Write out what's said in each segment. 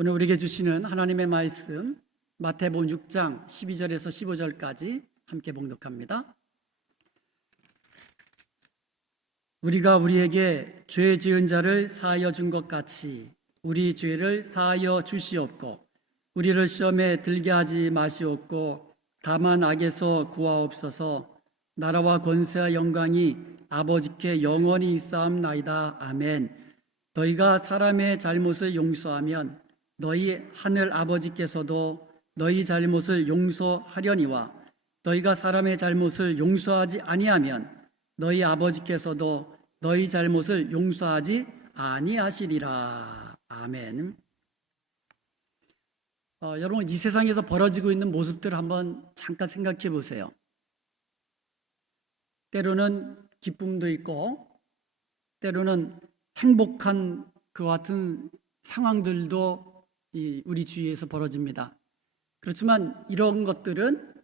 오늘 우리에게 주시는 하나님의 말씀 마태복음 6장 12절에서 15절까지 함께 봉독합니다. 우리가 우리에게 죄 지은 자를 사하여 준 것 같이 우리 죄를 사하여 주시옵고 우리를 시험에 들게 하지 마시옵고 다만 악에서 구하옵소서. 나라와 권세와 영광이 아버지께 영원히 있사옵나이다. 아멘. 너희가 사람의 잘못을 용서하면 너희 하늘 아버지께서도 너희 잘못을 용서하려니와 너희가 사람의 잘못을 용서하지 아니하면 너희 아버지께서도 너희 잘못을 용서하지 아니하시리라. 아멘. 여러분, 이 세상에서 벌어지고 있는 모습들을 한번 잠깐 생각해 보세요. 때로는 기쁨도 있고 때로는 행복한 그와 같은 상황들도 우리 주위에서 벌어집니다. 그렇지만 이런 것들은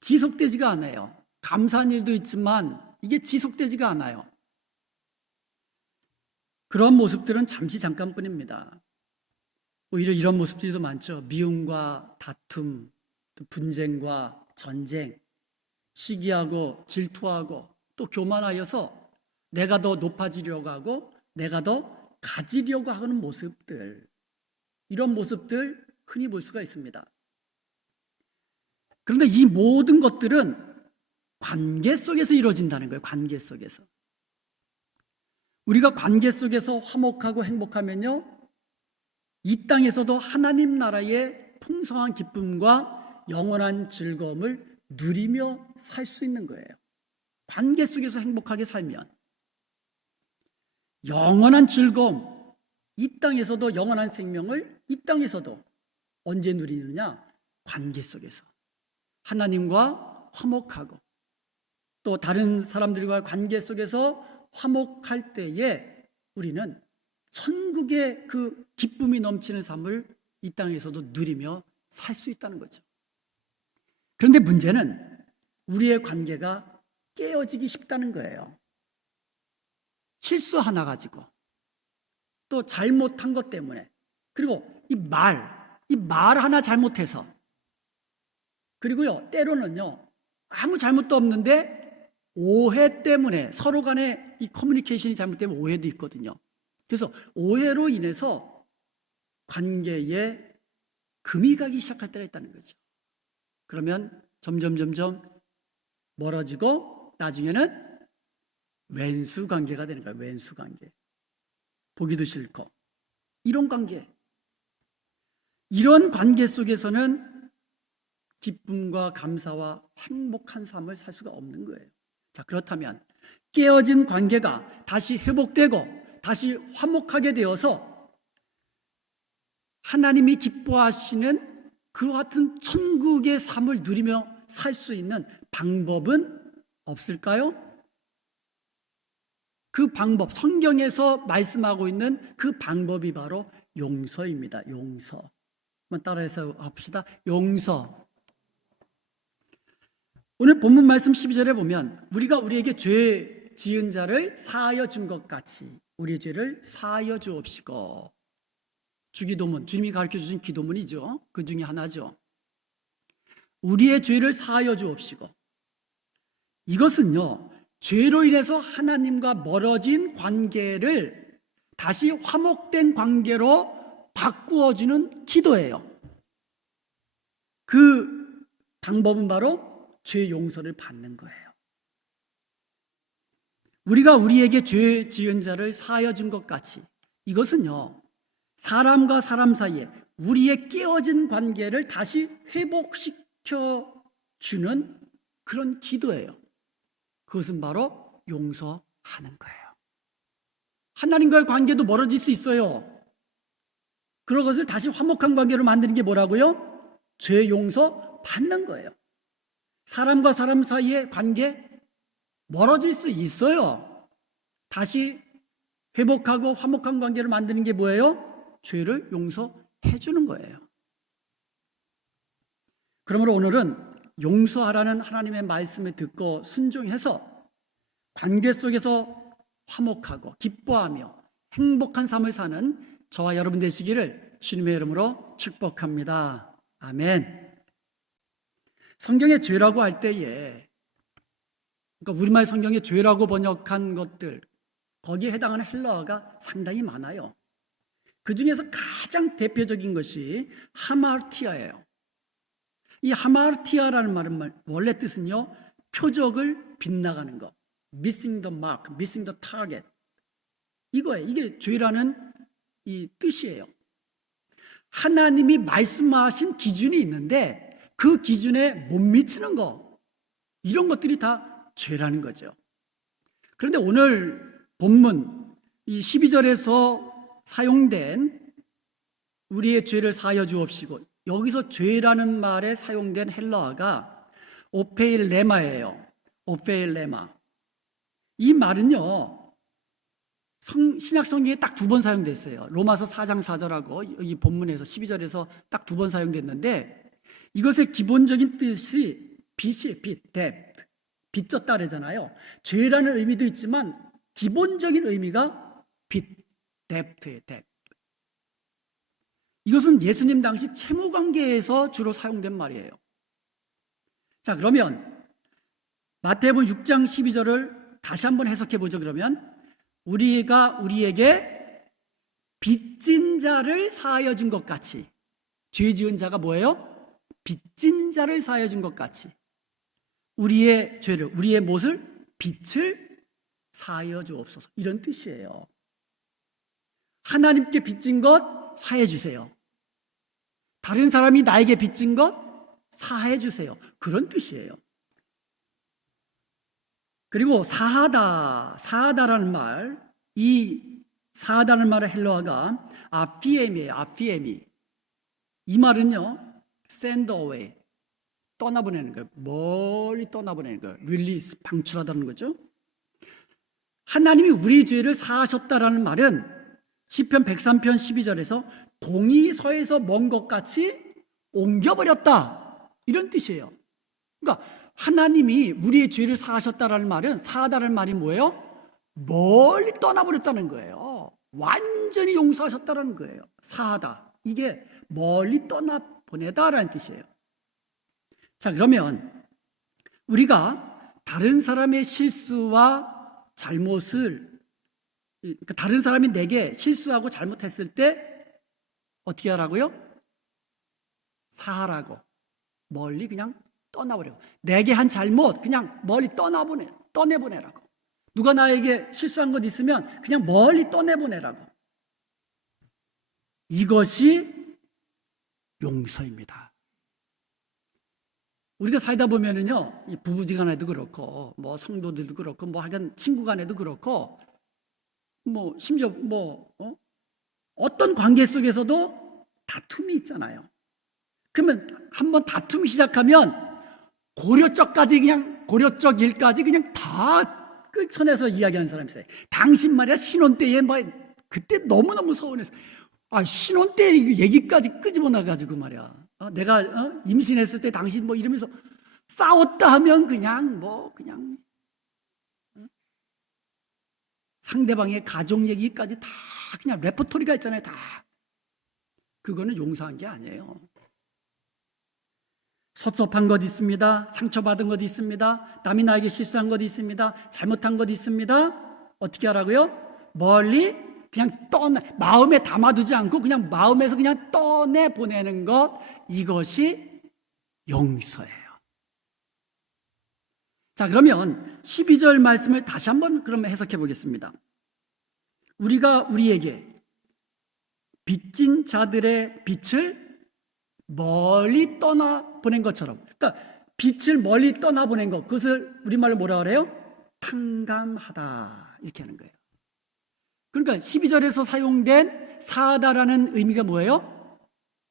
지속되지가 않아요. 감사한 일도 있지만 이게 지속되지가 않아요. 그런 모습들은 잠시 잠깐뿐입니다. 오히려 이런 모습들이 더 많죠. 미움과 다툼, 또 분쟁과 전쟁, 시기하고 질투하고 또 교만하여서 내가 더 높아지려고 하고 내가 더 가지려고 하는 모습들, 이런 모습들 흔히 볼 수가 있습니다. 그런데 이 모든 것들은 관계 속에서 이루어진다는 거예요. 관계 속에서. 우리가 관계 속에서 화목하고 행복하면요, 이 땅에서도 하나님 나라의 풍성한 기쁨과 영원한 즐거움을 누리며 살 수 있는 거예요. 관계 속에서 행복하게 살면 영원한 즐거움, 이 땅에서도 영원한 생명을 이 땅에서도 언제 누리느냐? 관계 속에서 하나님과 화목하고 또 다른 사람들과 관계 속에서 화목할 때에 우리는 천국의 그 기쁨이 넘치는 삶을 이 땅에서도 누리며 살 수 있다는 거죠. 그런데 문제는 우리의 관계가 깨어지기 쉽다는 거예요. 실수 하나 가지고 또 잘못한 것 때문에, 그리고 이 말 하나 잘못해서, 그리고요 때로는요 아무 잘못도 없는데 오해 때문에, 서로 간에 이 커뮤니케이션이 잘못되면 오해도 있거든요. 그래서 오해로 인해서 관계에 금이 가기 시작할 때가 있다는 거죠. 그러면 점점 멀어지고 나중에는 왼수 관계가 되는 거예요. 왼수 관계. 보기도 싫고. 이런 관계. 이런 관계 속에서는 기쁨과 감사와 행복한 삶을 살 수가 없는 거예요. 자, 그렇다면 깨어진 관계가 다시 회복되고 다시 화목하게 되어서 하나님이 기뻐하시는 그와 같은 천국의 삶을 누리며 살 수 있는 방법은 없을까요? 그 방법, 성경에서 말씀하고 있는 그 방법이 바로 용서입니다. 용서. 한번 따라해서 합시다. 용서. 오늘 본문 말씀 12절에 보면 우리가 우리에게 죄 지은 자를 사하여 준 것 같이 우리의 죄를 사하여 주옵시고. 주기도문, 주님이 가르쳐 주신 기도문이죠. 그 중에 하나죠. 우리의 죄를 사하여 주옵시고. 이것은요, 죄로 인해서 하나님과 멀어진 관계를 다시 화목된 관계로 바꾸어주는 기도예요. 그 방법은 바로 죄 용서를 받는 거예요. 우리가 우리에게 죄 지은 자를 사하여 준 것 같이, 이것은요 사람과 사람 사이에 우리의 깨어진 관계를 다시 회복시켜 주는 그런 기도예요. 그것은 바로 용서하는 거예요. 하나님과의 관계도 멀어질 수 있어요. 그런 것을 다시 화목한 관계로 만드는 게 뭐라고요? 죄 용서 받는 거예요. 사람과 사람 사이의 관계 멀어질 수 있어요. 다시 회복하고 화목한 관계를 만드는 게 뭐예요? 죄를 용서해 주는 거예요. 그러므로 오늘은 용서하라는 하나님의 말씀을 듣고 순종해서 관계 속에서 화목하고 기뻐하며 행복한 삶을 사는 저와 여러분 되시기를 주님의 이름으로 축복합니다. 아멘. 성경의 죄라고 할 때에, 그러니까 우리말 성경의 죄라고 번역한 것들, 거기에 해당하는 헬라어가 상당히 많아요. 그 중에서 가장 대표적인 것이 하마르티아예요. 이 하마르티아라는 말은 원래 뜻은요, 표적을 빗나가는 것, missing the mark, missing the target, 이거예요. 이게 죄라는 이 뜻이에요. 하나님이 말씀하신 기준이 있는데 그 기준에 못 미치는 거, 이런 것들이 다 죄라는 거죠. 그런데 오늘 본문 이 12절에서 사용된 우리의 죄를 사하여 주옵시고, 여기서 죄라는 말에 사용된 헬라어가 오페일레마예요. 오페일레마. 이 말은요, 신약 성경에 딱 2번 사용됐어요. 로마서 4장 4절하고 이 본문에서 12절에서 딱 2번 사용됐는데, 이것의 기본적인 뜻이 빛이에요. 빛, depth. 빚졌다 그러잖아요. 죄라는 의미도 있지만 기본적인 의미가 빛, depth예요. depth. 이것은 예수님 당시 채무관계에서 주로 사용된 말이에요. 자, 그러면 마태복음 6장 12절을 다시 한번 해석해 보죠. 그러면 우리가 우리에게 빚진 자를 사하여 준 것 같이, 죄 지은 자가 뭐예요? 빚진 자를 사하여 준 것 같이 우리의 죄를, 우리의 못을, 빚을 사하여 주옵소서, 이런 뜻이에요. 하나님께 빚진 것 사해 주세요. 다른 사람이 나에게 빚진 것 사해 주세요. 그런 뜻이에요. 그리고 사하다라는 말, 이 사하다는 말의 헬라어가 아피엠이에요. 아피엠이. 이 말은요, send away, 떠나보내는 거예요. 멀리 떠나보내는 거예요. release, 방출하다는 거죠. 하나님이 우리 죄를 사하셨다라는 말은 시편 103편 12절에서 동이 서에서 먼 것 같이 옮겨버렸다, 이런 뜻이에요. 그러니까 하나님이 우리의 죄를 사하셨다라는 말은, 사하다라는 말이 뭐예요? 멀리 떠나버렸다는 거예요. 완전히 용서하셨다라는 거예요. 사하다, 이게 멀리 떠나보내다라는 뜻이에요. 자, 그러면 우리가 다른 사람의 실수와 잘못을, 그러니까 다른 사람이 내게 실수하고 잘못했을 때 어떻게 하라고요? 사하라고, 멀리 그냥 떠나버려. 내게 한 잘못 그냥 멀리 떠내보내라고. 누가 나에게 실수한 것 있으면 그냥 멀리 떠내보내라고. 이것이 용서입니다. 우리가 살다 보면은요, 이 부부지간에도 그렇고, 뭐 성도들도 그렇고, 뭐 하여간 친구간에도 그렇고, 뭐 심지어 어떤 관계 속에서도 다툼이 있잖아요. 그러면 한번 다툼이 시작하면 고려적 일까지 그냥 다 끌쳐내서 이야기하는 사람이 있어요. 당신 말이야, 신혼 때에 그때 너무너무 서운해서, 신혼 때 얘기까지 끄집어놔가지고 말이야. 내가 임신했을 때 당신 뭐 이러면서 싸웠다 하면 그냥 상대방의 가족 얘기까지 다 그냥 레퍼토리가 있잖아요. 다. 그거는 용서한 게 아니에요. 섭섭한 것 있습니다. 상처받은 것 있습니다. 남이 나에게 실수한 것 있습니다. 잘못한 것 있습니다. 어떻게 하라고요? 멀리 그냥 마음에 담아두지 않고 그냥 마음에서 그냥 떠내보내는 것, 이것이 용서예요. 자, 그러면 12절 말씀을 다시 한번 그러면 해석해 보겠습니다. 우리가 우리에게 빚진 자들의 빚을 멀리 떠나보낸 것처럼, 그러니까 빛을 멀리 떠나보낸 것, 그것을 우리말로 뭐라 그래요? 탕감하다, 이렇게 하는 거예요. 그러니까 12절에서 사용된 사하다라는 의미가 뭐예요?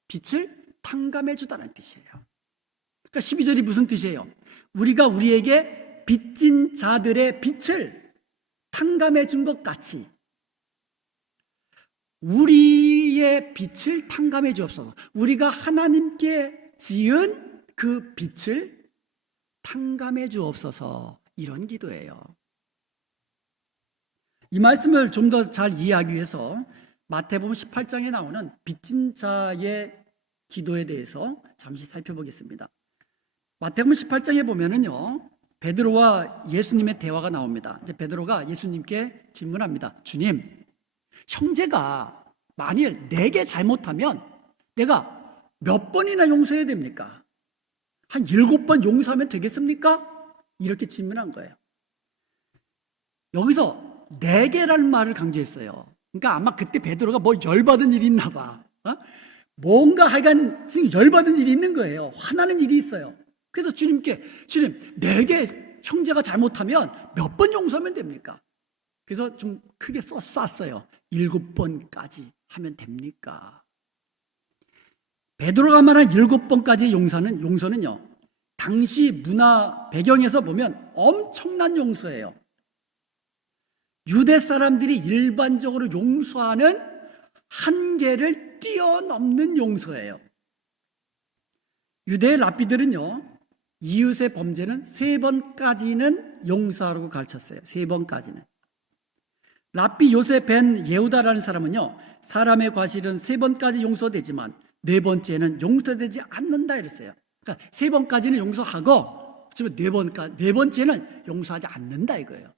빛을 탕감해 주다는 뜻이에요. 그러니까 12절이 무슨 뜻이에요? 우리가 우리에게 빚진 자들의 빛을 탕감해 준 것 같이 우리의 빛을 탕감해 주옵소서. 우리가 하나님께 지은 그 빛을 탕감해 주옵소서, 이런 기도예요. 이 말씀을 좀 더 잘 이해하기 위해서 마태복음 18장에 나오는 빚진 자의 기도에 대해서 잠시 살펴보겠습니다. 마태복음 18장에 보면은요, 베드로와 예수님의 대화가 나옵니다. 이제 베드로가 예수님께 질문합니다. 주님, 형제가 만일 내게 잘못하면 내가 몇 번이나 용서해야 됩니까? 한 7번 용서하면 되겠습니까? 이렇게 질문한 거예요. 여기서 내게라는 말을 강조했어요. 그러니까 아마 그때 베드로가 뭐 열받은 일이 있나 봐. 뭔가 하여간 지금 열받은 일이 있는 거예요. 화나는 일이 있어요. 그래서 주님께, 주님, 내게 형제가 잘못하면 몇 번 용서하면 됩니까? 그래서 좀 크게 쐈어요. 7번까지 하면 됩니까? 베드로가 말한 7번까지의 용서는요, 당시 문화 배경에서 보면 엄청난 용서예요. 유대 사람들이 일반적으로 용서하는 한계를 뛰어넘는 용서예요. 유대 랍비들은요, 이웃의 범죄는 3번까지는 용서하라고 가르쳤어요. 3번까지는. 랍비 요셉 벤 예후다라는 사람은요, 사람의 과실은 3번까지 용서되지만 4번째는 용서되지 않는다 이랬어요. 그러니까 3번까지는 용서하고 네 번째는 용서하지 않는다 이거예요.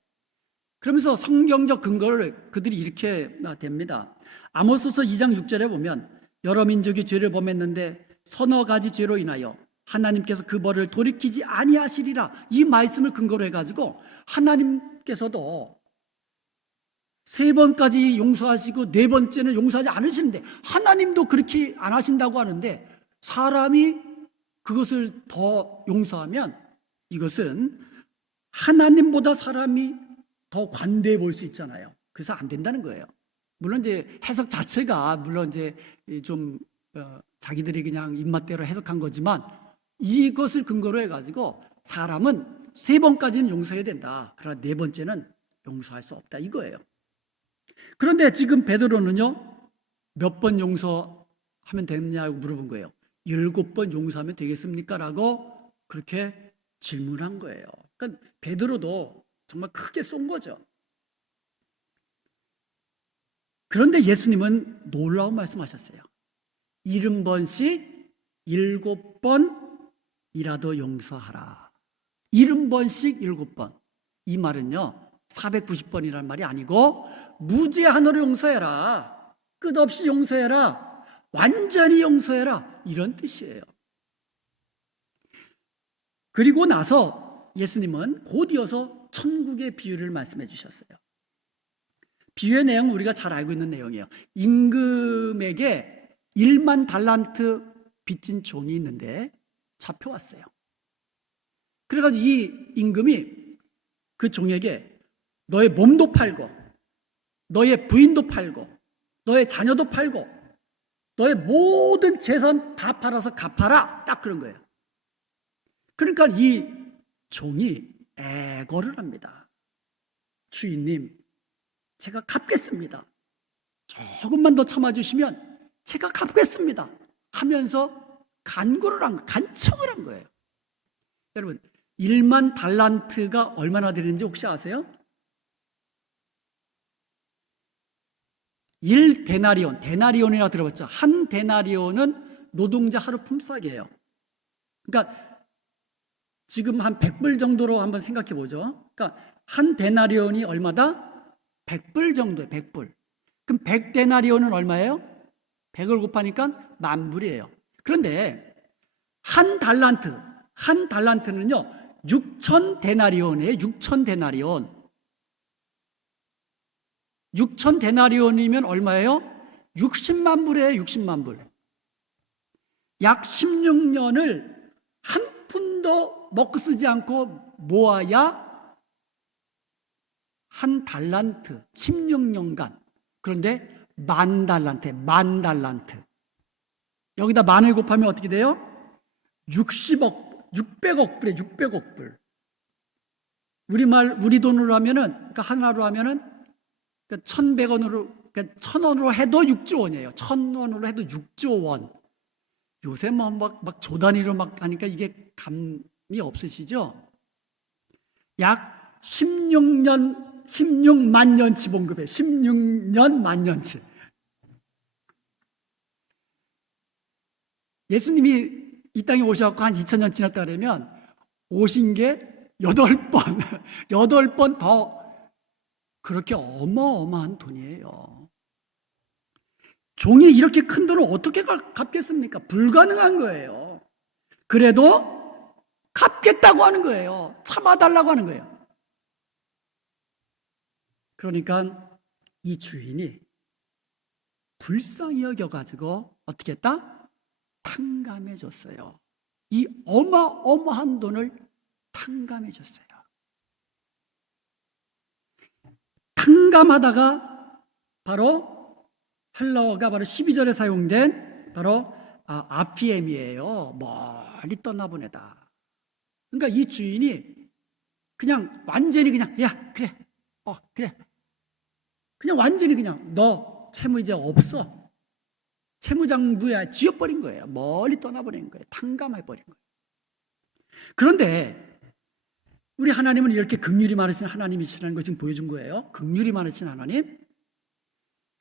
그러면서 성경적 근거를 그들이 이렇게 댑니다. 아모스서 2장 6절에 보면 여러 민족이 죄를 범했는데 서너 가지 죄로 인하여 하나님께서 그 벌을 돌이키지 아니하시리라. 이 말씀을 근거로 해가지고 하나님께서도 3번까지 용서하시고 4번째는 용서하지 않으시는데 하나님도 그렇게 안 하신다고 하는데 사람이 그것을 더 용서하면 이것은 하나님보다 사람이 더 관대해 볼 수 있잖아요. 그래서 안 된다는 거예요. 물론 이제 해석 자체가 물론 이제 좀 자기들이 그냥 입맛대로 해석한 거지만 이것을 근거로 해가지고 사람은 3번까지는 용서해야 된다. 그러나 4번째는 용서할 수 없다 이거예요. 그런데 지금 베드로는요, 몇 번 용서하면 되느냐고 물어본 거예요. 7번 용서하면 되겠습니까? 라고 그렇게 질문한 거예요. 그러니까 베드로도 정말 크게 쏜 거죠. 그런데 예수님은 놀라운 말씀하셨어요. 70번씩 7번이라도 용서하라. 70번씩 7번. 이 말은요, 490번이라는 말이 아니고 무제한으로 용서해라. 끝없이 용서해라. 완전히 용서해라. 이런 뜻이에요. 그리고 나서 예수님은 곧 이어서 천국의 비유를 말씀해 주셨어요. 비유의 내용은 우리가 잘 알고 있는 내용이에요. 임금에게 1만 달란트 빚진 종이 있는데 잡혀왔어요. 그래가지고 이 임금이 그 종에게 너의 몸도 팔고 너의 부인도 팔고 너의 자녀도 팔고 너의 모든 재산 다 팔아서 갚아라. 딱 그런 거예요. 그러니까 이 종이 애걸을 합니다. 주인님, 제가 갚겠습니다. 조금만 더 참아주시면 제가 갚겠습니다. 하면서 간구를 한 거예요. 간청을 한 거예요. 여러분, 1만 달란트가 얼마나 되는지 혹시 아세요? 1데나리온, 데나리온이라고 들어봤죠? 한 데나리온은 노동자 하루 품삯이에요. 그러니까 지금 한 100불 정도로 한번 생각해 보죠. 그러니까 한 데나리온이 얼마다? 100불 정도예요. 100불. 그럼 100데나리온은 얼마예요? 100을 곱하니까 10,000불이에요. 그런데 한 달란트는요 6,000데나리온이에요. 6,000데나리온. 6,000데나리온이면 얼마예요? 60만 불이에요. 60만 불. 약 16년을 한 푼도 먹고 쓰지 않고 모아야 한 달란트, 16년간. 그런데 10,000달란트. 여기다 만을 곱하면 어떻게 돼요? 600억 불에 600억 불. 우리 돈으로 하면은, 그러니까 하나로 하면은, 그러니까 1,100원으로, 그러니까 1,000원으로 해도 6조 원이에요. 1,000원으로 해도 6조 원. 요새 막 조 단위로 막 하니까 이게 감이 없으시죠? 약 16만 년치 봉급에 16년 만년치. 예수님이 이 땅에 오셔서 한 2000년 지났다 그러면 오신 게 8번, 8번 더 그렇게 어마어마한 돈이에요. 종이 이렇게 큰 돈을 어떻게 갚겠습니까? 불가능한 거예요. 그래도 갚겠다고 하는 거예요. 참아달라고 하는 거예요. 그러니까 이 주인이 불쌍히 여겨가지고 어떻게 했다? 탕감해 줬어요. 이 어마어마한 돈을 탕감해 줬어요. 탕감하다가 바로 헬라어가 바로 12절에 사용된 바로 아피엠이에요. 멀리 떠나보내다. 그러니까 이 주인이 그냥 완전히 그냥 야 그래 그래 그냥 완전히 그냥 너 채무 이제 없어. 채무장부야 지어버린 거예요. 멀리 떠나버린 거예요. 탕감해버린 거예요. 그런데 우리 하나님은 이렇게 긍휼이 많으신 하나님이시라는 것을 보여준 거예요. 긍휼이 많으신 하나님.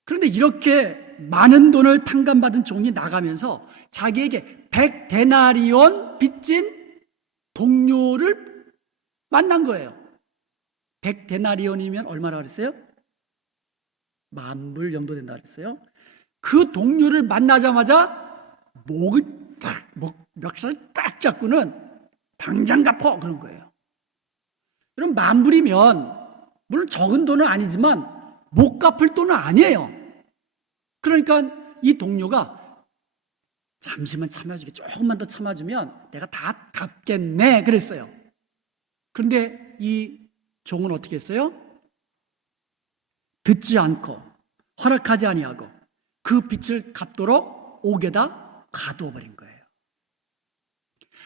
그런데 이렇게 많은 돈을 탕감받은 종이 나가면서 자기에게 100데나리온 빚진 동료를 만난 거예요. 100데나리온이면 얼마나 그랬어요? 10,000불 정도 된다 그랬어요. 그 동료를 만나자마자 목을 딱, 멱살을 딱 잡고는 당장 갚어 그런 거예요. 그럼 10,000불이면 물론 적은 돈은 아니지만 못 갚을 돈은 아니에요. 그러니까 이 동료가 잠시만 참아주게, 조금만 더 참아주면 내가 다 갚겠네 그랬어요. 그런데 이 종은 어떻게 했어요? 듣지 않고 허락하지 아니하고 그 빚을 갚도록 옥에다 가두어 버린 거예요.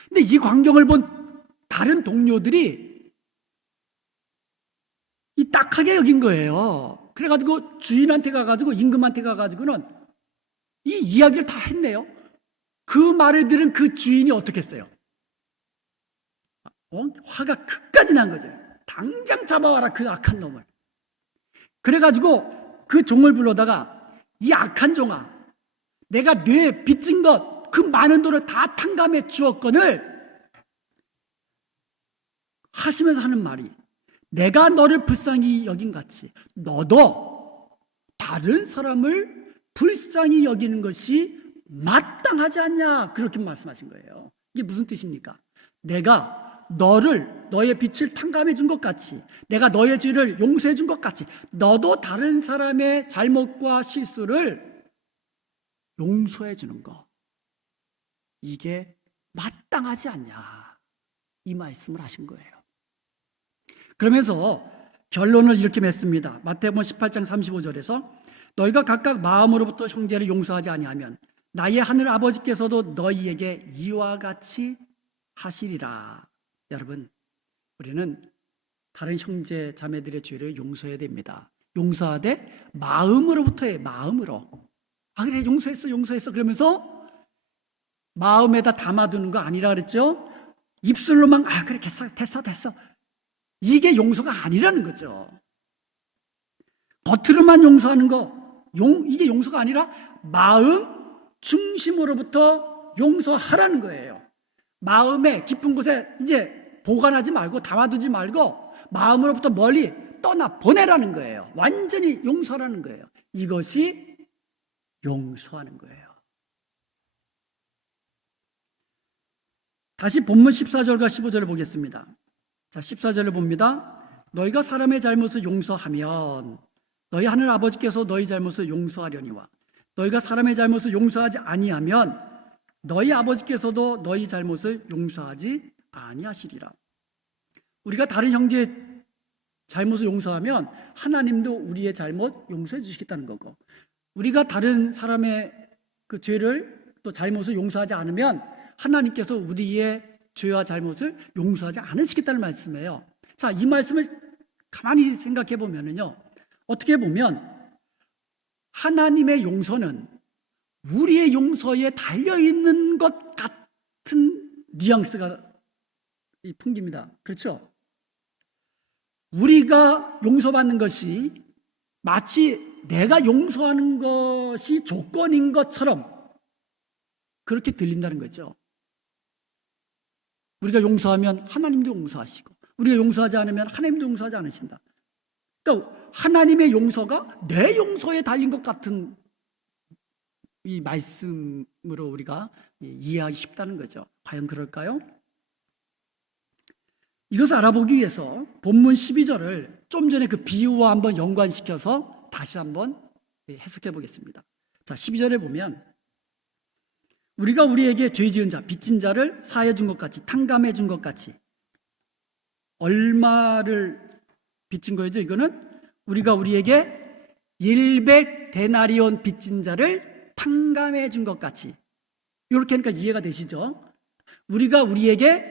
근데 이 광경을 본 다른 동료들이 이 딱하게 여긴 거예요. 그래가지고 주인한테 가가지고 임금한테 가가지고는 이 이야기를 다 했네요. 그 말을 들은 그 주인이 어떻게 했어요? 화가 끝까지 난 거죠. 당장 잡아와라 그 악한 놈을. 그래가지고 그 종을 불러다가 이 악한 종아, 내가 뇌에 빚진 것 그 많은 돈을 다 탕감해 주었거늘 하시면서 하는 말이, 내가 너를 불쌍히 여긴 같이 너도 다른 사람을 불쌍히 여기는 것이 마땅하지 않냐, 그렇게 말씀하신 거예요. 이게 무슨 뜻입니까? 내가 너의 빚을 탕감해 준 것 같이, 내가 너의 죄를 용서해 준 것 같이 너도 다른 사람의 잘못과 실수를 용서해 주는 거, 이게 마땅하지 않냐, 이 말씀을 하신 거예요. 그러면서 결론을 이렇게 맺습니다. 마태복음 18장 35절에서 너희가 각각 마음으로부터 형제를 용서하지 아니하면 나의 하늘 아버지께서도 너희에게 이와 같이 하시리라. 여러분, 우리는 다른 형제 자매들의 죄를 용서해야 됩니다. 용서하되 마음으로부터 해. 마음으로. 그래 용서했어 그러면서 마음에다 담아두는 거 아니라 그랬죠. 입술로만 그래 됐어 이게 용서가 아니라는 거죠. 겉으로만 용서하는 거, 이게 용서가 아니라 마음 중심으로부터 용서하라는 거예요. 마음의 깊은 곳에 이제 보관하지 말고 담아두지 말고 마음으로부터 멀리 떠나 보내라는 거예요. 완전히 용서라는 거예요. 이것이 용서하는 거예요. 다시 본문 14절과 15절을 보겠습니다. 자, 14절을 봅니다. 너희가 사람의 잘못을 용서하면 너희 하늘 아버지께서 너희 잘못을 용서하려니와 너희가 사람의 잘못을 용서하지 아니하면 너희 아버지께서도 너희 잘못을 용서하지 아니하시리라. 우리가 다른 형제의 잘못을 용서하면 하나님도 우리의 잘못 용서해 주시겠다는 거고, 우리가 다른 사람의 그 죄를 또 잘못을 용서하지 않으면 하나님께서 우리의 죄와 잘못을 용서하지 않으시겠다는 말씀이에요. 자, 이 말씀을 가만히 생각해 보면요, 어떻게 보면 하나님의 용서는 우리의 용서에 달려있는 것 같은 뉘앙스가 풍깁니다. 그렇죠? 우리가 용서받는 것이 마치 내가 용서하는 것이 조건인 것처럼 그렇게 들린다는 거죠. 우리가 용서하면 하나님도 용서하시고, 우리가 용서하지 않으면 하나님도 용서하지 않으신다. 그러니까 하나님의 용서가 내 용서에 달린 것 같은 이 말씀으로 우리가 이해하기 쉽다는 거죠. 과연 그럴까요? 이것을 알아보기 위해서 본문 12절을 좀 전에 그 비유와 한번 연관시켜서 다시 한번 해석해 보겠습니다. 자, 12절에 보면 우리가 우리에게 죄 지은 자, 빚진 자를 사하여 준 것 같이, 탕감해 준 것 같이. 얼마를 빚진 거죠? 이거는 우리가 우리에게 100데나리온 빚진 자를 탕감해 준 것 같이. 이렇게 하니까 이해가 되시죠? 우리가 우리에게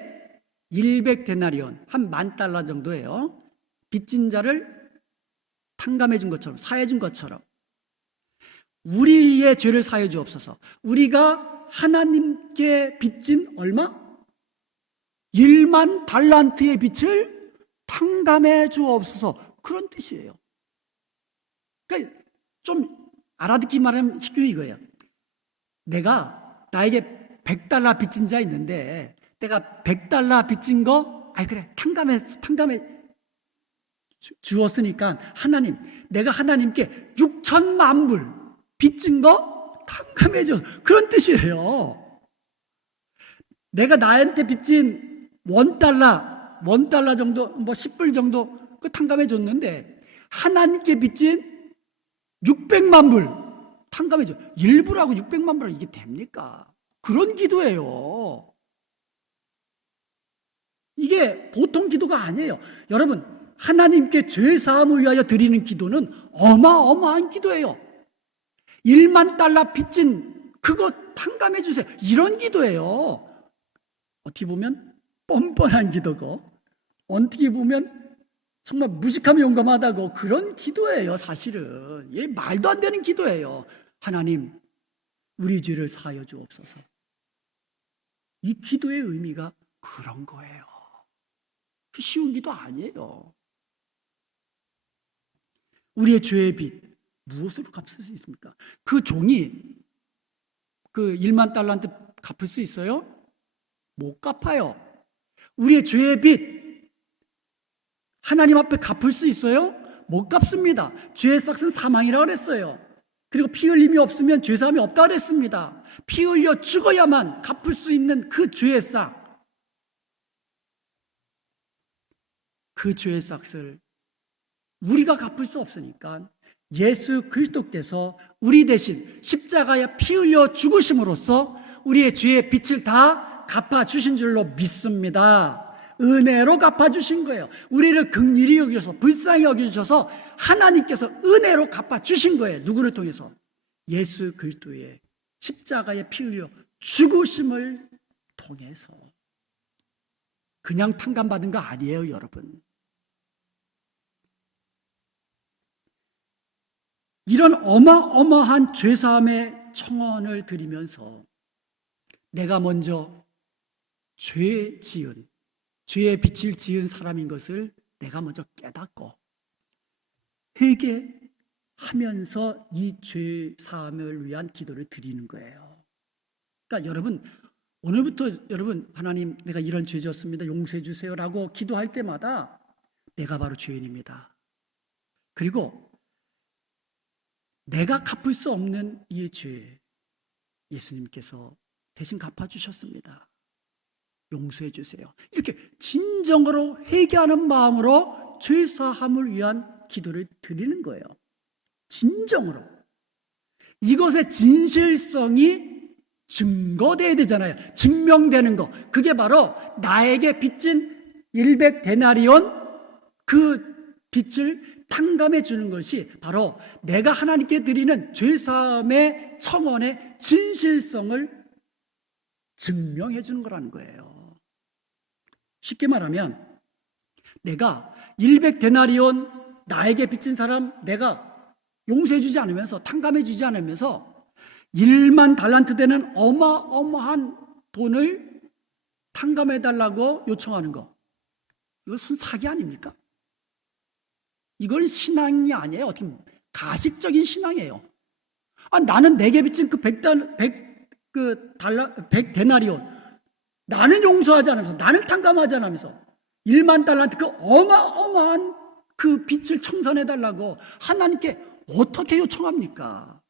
100데나리온, 한 $10,000 정도예요. 빚진 자를 탕감해 준 것처럼, 사해 준 것처럼 우리의 죄를 사해 주옵소서. 우리가 하나님께 빚진 얼마? 1만 달란트의 빚을 탕감해 주옵소서. 그런 뜻이에요. 그러니까 좀 알아듣기 말하면 쉽게 이거예요. 내가 나에게 $100 빚진 자 있는데 내가 $100 빚진 거, 그래, 탕감해 주었으니까 하나님, 내가 하나님께 6천만 불 빚진 거 탕감해 줘서, 그런 뜻이에요. 내가 나한테 빚진 $1 정도, 뭐 10불 정도 그 탕감해 줬는데 하나님께 빚진 600만 불 탕감해 줘. 1불하고 600만 불하고 이게 됩니까? 그런 기도예요. 이게 보통 기도가 아니에요. 여러분, 하나님께 죄 사함을 위하여 드리는 기도는 어마어마한 기도예요. 1만 달러 빚진 그거 탕감해 주세요. 이런 기도예요. 어떻게 보면 뻔뻔한 기도고, 어떻게 보면 정말 무식하며 용감하다고, 그런 기도예요. 사실은 이게 말도 안 되는 기도예요. 하나님, 우리 죄를 사하여 주옵소서. 이 기도의 의미가 그런 거예요. 쉬운 기도 아니에요. 우리의 죄의 빚 무엇으로 갚을 수 있습니까? 그 종이 그 1만 달러한테 갚을 수 있어요? 못 갚아요. 우리의 죄의 빚 하나님 앞에 갚을 수 있어요? 못 갚습니다. 죄의 삭은 사망이라고 그랬어요. 그리고 피 흘림이 없으면 죄사함이 없다고 그랬습니다. 피 흘려 죽어야만 갚을 수 있는 그 죄의 삭, 그 죄의 삭을 우리가 갚을 수 없으니까 예수 그리스도께서 우리 대신 십자가에 피 흘려 죽으심으로써 우리의 죄의 빚을 다 갚아주신 줄로 믿습니다. 은혜로 갚아주신 거예요. 우리를 긍휼히 여기셔서, 불쌍히 여기셔서 하나님께서 은혜로 갚아주신 거예요. 누구를 통해서? 예수 그리스도의 십자가에 피 흘려 죽으심을 통해서. 그냥 탕감받은 거 아니에요, 여러분. 이런 어마어마한 죄사함의 청원을 드리면서 내가 먼저 죄의 빚을 지은 사람인 것을 내가 먼저 깨닫고 회개하면서 이 죄사함을 위한 기도를 드리는 거예요. 그러니까 여러분, 오늘부터 여러분, 하나님, 내가 이런 죄 지었습니다, 용서해 주세요 라고 기도할 때마다 내가 바로 죄인입니다. 그리고 내가 갚을 수 없는 이 죄, 예수님께서 대신 갚아주셨습니다. 용서해 주세요. 이렇게 진정으로 회개하는 마음으로 죄사함을 위한 기도를 드리는 거예요. 진정으로. 이것의 진실성이 증거돼야 되잖아요. 증명되는 거. 그게 바로 나에게 빚진 100데나리온 그 빚을 탕감해 주는 것이 바로 내가 하나님께 드리는 죄사함의 청원의 진실성을 증명해 주는 거라는 거예요. 쉽게 말하면 내가 100데나리온 나에게 빚진 사람 내가 용서해 주지 않으면서, 탕감해 주지 않으면서 1만 달란트 되는 어마어마한 돈을 탕감해 달라고 요청하는 거, 이것은 사기 아닙니까? 이건 신앙이 아니에요. 어떻게 가식적인 신앙이에요. 나는 내게 빚진 그 100 데나리온, 나는 용서하지 않으면서, 나는 탕감하지 않으면서 1만 달란트 그 어마어마한 그 빚을 청산해 달라고 하나님께 어떻게 요청합니까?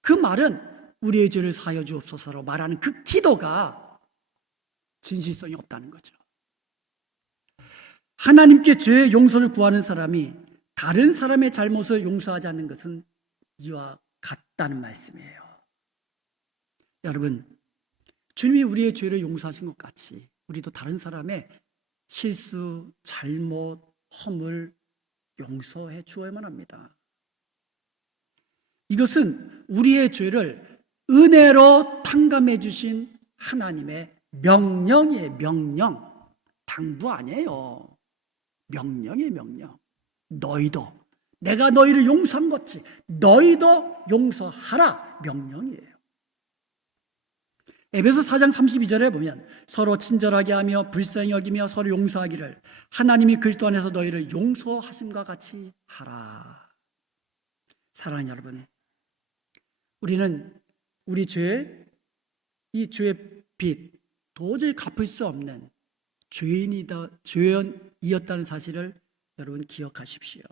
그 말은 우리의 죄를 사하여 주옵소서로 말하는 그 기도가 진실성이 없다는 거죠. 하나님께 죄의 용서를 구하는 사람이 다른 사람의 잘못을 용서하지 않는 것은 이와 같다는 말씀이에요. 여러분, 주님이 우리의 죄를 용서하신 것 같이 우리도 다른 사람의 실수, 잘못, 허물 용서해 주어야만 합니다. 이것은 우리의 죄를 은혜로 탕감해 주신 하나님의 명령이에요. 명령. 당부 아니에요. 명령이에요. 명령. 너희도 내가 너희를 용서한 것이 너희도 용서하라. 명령이에요. 에베소 4장 32절에 보면 서로 친절하게 하며 불쌍히 여기며 서로 용서하기를 하나님이 그리스도 안에서 너희를 용서하심과 같이 하라. 사랑하는 여러분, 우리는 우리 이 죄의 빚 도저히 갚을 수 없는 죄인이었다는 사실을 여러분 기억하십시오.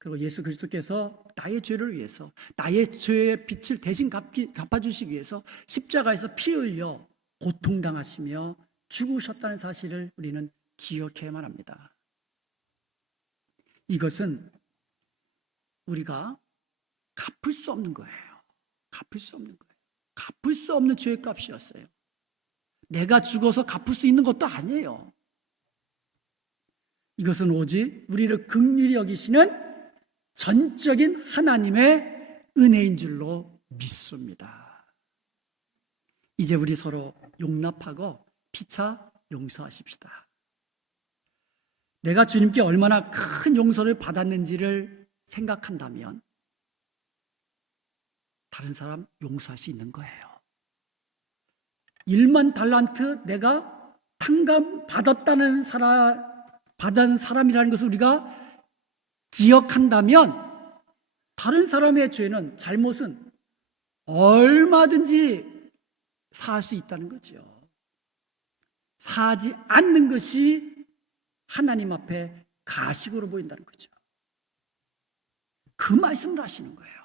그리고 예수 그리스도께서 나의 죄를 위해서, 나의 죄의 빚을 대신 갚아주시기 위해서 십자가에서 피 흘려 고통당하시며 죽으셨다는 사실을 우리는 기억해야만 합니다. 이것은 우리가 갚을 수 없는 거예요. 갚을 수 없는 거예요. 갚을 수 없는 죄의 값이었어요. 내가 죽어서 갚을 수 있는 것도 아니에요. 이것은 오직 우리를 긍휼히 여기시는 전적인 하나님의 은혜인 줄로 믿습니다. 이제 우리 서로 용납하고 피차 용서하십시다. 내가 주님께 얼마나 큰 용서를 받았는지를 생각한다면 다른 사람 용서할 수 있는 거예요. 1만 달란트 내가 탕감 받은 사람이라는 것을 우리가 기억한다면 다른 사람의 죄는, 잘못은 얼마든지 사할 수 있다는 거죠. 사하지 않는 것이 하나님 앞에 가식으로 보인다는 거죠. 그 말씀을 하시는 거예요.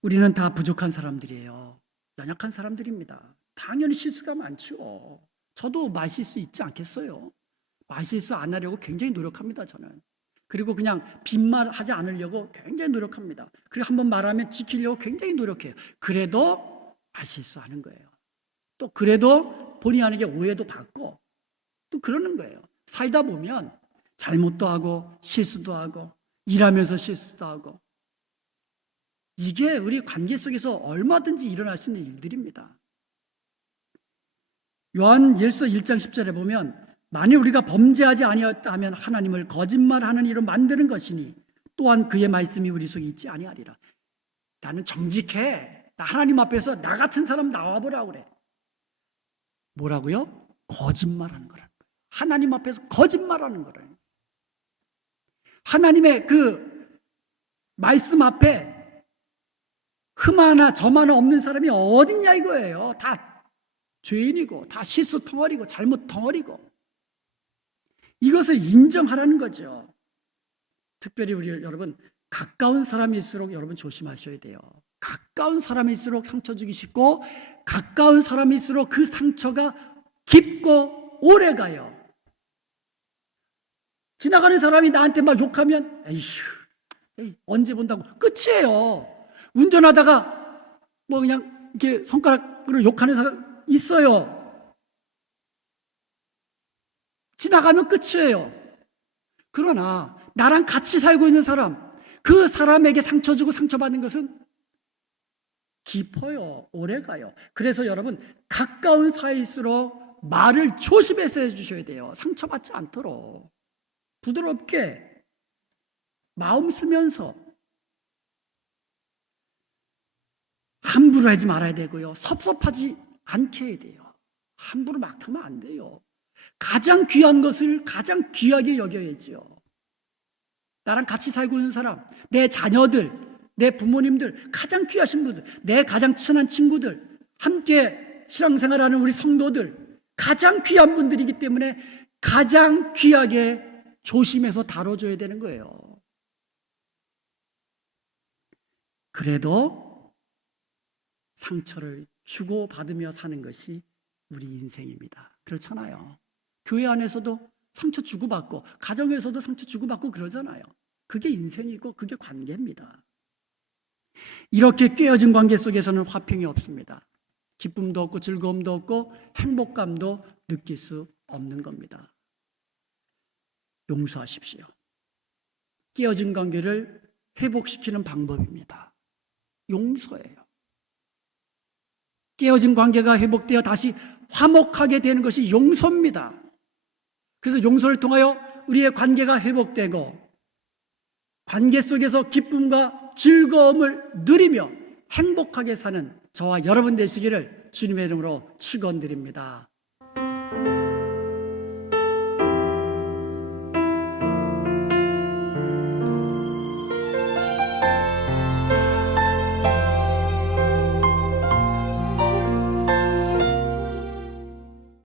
우리는 다 부족한 사람들이에요. 연약한 사람들입니다. 당연히 실수가 많죠. 저도 말실수 있지 않겠어요? 말실수 안 하려고 굉장히 노력합니다, 저는. 그리고 그냥 빈말하지 않으려고 굉장히 노력합니다. 그리고 한번 말하면 지키려고 굉장히 노력해요. 그래도 말실수하는 거예요. 또 그래도 본의 아니게 오해도 받고 또 그러는 거예요. 살다 보면 잘못도 하고 실수도 하고 일하면서 실수도 하고, 이게 우리 관계 속에서 얼마든지 일어날 수 있는 일들입니다. 요한일서 1장 10절에 보면 만일 우리가 범죄하지 아니하였다 하면 하나님을 거짓말하는 이로 만드는 것이니 또한 그의 말씀이 우리 속에 있지 아니하리라. 나는 정직해. 나 하나님 앞에서 나 같은 사람 나와보라고 그래. 뭐라고요? 거짓말하는 거라는 거예요. 하나님 앞에서 거짓말하는 거라는 거예요. 하나님의 그 말씀 앞에 흠 하나 점 하나 없는 사람이 어딨냐 이거예요. 다 죄인이고 다 실수 덩어리고 잘못 덩어리고, 이것을 인정하라는 거죠. 특별히 우리 여러분, 가까운 사람일수록 여러분 조심하셔야 돼요. 가까운 사람일수록 상처 주기 쉽고 가까운 사람일수록 그 상처가 깊고 오래가요. 지나가는 사람이 나한테 막 욕하면 에이, 언제 본다고 끝이에요. 운전하다가 뭐 그냥 이렇게 손가락으로 욕하는 사람 있어요. 지나가면 끝이에요. 그러나 나랑 같이 살고 있는 사람, 그 사람에게 상처 주고 상처받는 것은 깊어요. 오래가요. 그래서 여러분, 가까운 사이일수록 말을 조심해서 해주셔야 돼요. 상처받지 않도록 부드럽게 마음 쓰면서, 함부로 하지 말아야 되고요. 섭섭하지 않게 해야 돼요. 함부로 막 하면 안 돼요. 가장 귀한 것을 가장 귀하게 여겨야죠. 나랑 같이 살고 있는 사람, 내 자녀들, 내 부모님들, 가장 귀하신 분들, 내 가장 친한 친구들, 함께 신앙생활하는 우리 성도들, 가장 귀한 분들이기 때문에 가장 귀하게 조심해서 다뤄줘야 되는 거예요. 그래도 상처를 주고받으며 사는 것이 우리 인생입니다. 그렇잖아요. 교회 안에서도 상처 주고받고 가정에서도 상처 주고받고 그러잖아요. 그게 인생이고 그게 관계입니다. 이렇게 꿰어진 관계 속에서는 화평이 없습니다. 기쁨도 없고 즐거움도 없고 행복감도 느낄 수 없는 겁니다. 용서하십시오. 깨어진 관계를 회복시키는 방법입니다. 용서예요. 깨어진 관계가 회복되어 다시 화목하게 되는 것이 용서입니다. 그래서 용서를 통하여 우리의 관계가 회복되고 관계 속에서 기쁨과 즐거움을 누리며 행복하게 사는 저와 여러분 되시기를 주님의 이름으로 축원드립니다.